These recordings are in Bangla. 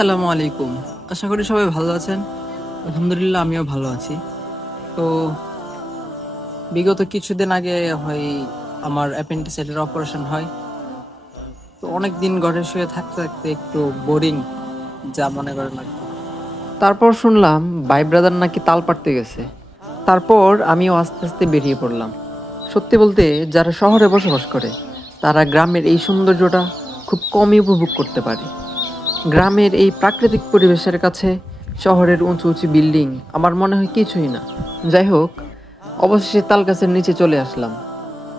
আসসালামু আলাইকুম। আশা করি সবাই ভালো আছেন। আলহামদুলিল্লাহ, আমিও ভালো আছি। তো বিগত কিছুদিন আগে হয় আমার অ্যাপেন্ডিসাইটের অপারেশন হয়। তো অনেক দিন ঘরে শুয়ে থাকতে থাকতে একটু বোরিং যা মনে করেন। তারপর শুনলাম, ভাই ব্রাদার নাকি তাল পাড়তে গেছে। তারপর আমিও আস্তে আস্তে বেরিয়ে পড়লাম। সত্যি বলতে, যারা শহরে বসবাস করে, তারা গ্রামের এই সৌন্দর্যটা খুব কমই উপভোগ করতে পারে। গ্রামের এই প্রাকৃতিক পরিবেশের কাছে শহরের উঁচু উঁচু বিল্ডিং আমার মনে হয় কিছুই না। যাই হোক, অবশেষে তাল গাছের নিচে চলে আসলাম।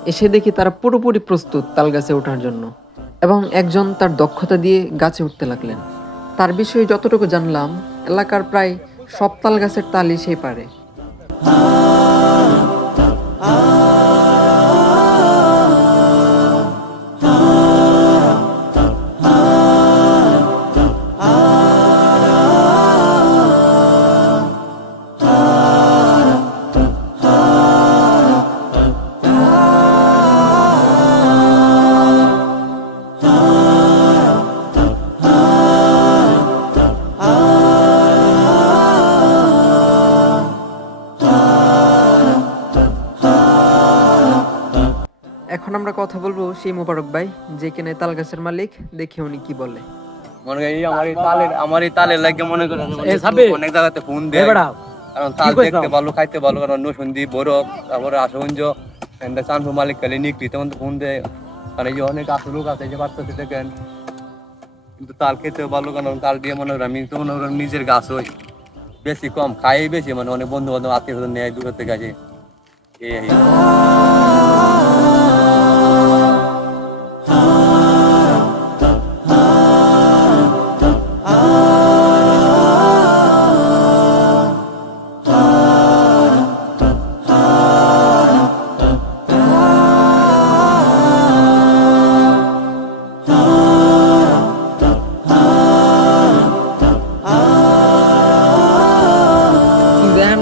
এসে দেখি তারা পুরোপুরি প্রস্তুত তাল গাছে ওঠার জন্য এবং একজন তার দক্ষতা দিয়ে গাছে উঠতে লাগলেন। তার বিষয়ে যতটুকু জানলাম, এলাকার প্রায় সব তাল গাছের তালই সেই পারে। এখন আমরা কথা বলব সেই মোবারক ভাই যে কিনা তাল গাছের মালিক দেখি উনি কি বলে। মনে করি আমার এই তালের আমার এই তালের লাগে মনে করেন অনেক জায়গাতে ফোন দেয়। কারণ তাল দেখতে ভালো খাইতে ভালো কারণ নসুন্দি বরফ তারপরে আশুঞ্জ এন্ডা চানফু মালিক কালি নিকলি তেমন ফোন দেয়। আর এই যে অনেক আসল লোক আছে যে দেখেন। কিন্তু তাল খেতে ভালো কারণ তাল দিয়ে মনে করেন আমি তো মনে করেন নিজের গাছ হই। বেশি কম খাই বেশি মানে অনেক বন্ধু বান্ধব আত্মীয় স্বজন নেয় দূরের থেকে আসে। এই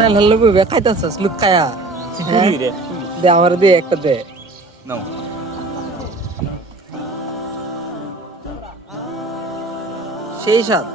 এই। হল ভাই খাইতেছস লুক খায়া হ্যাঁ? দে আমার দে একটা দে নাও সেই স্বাদ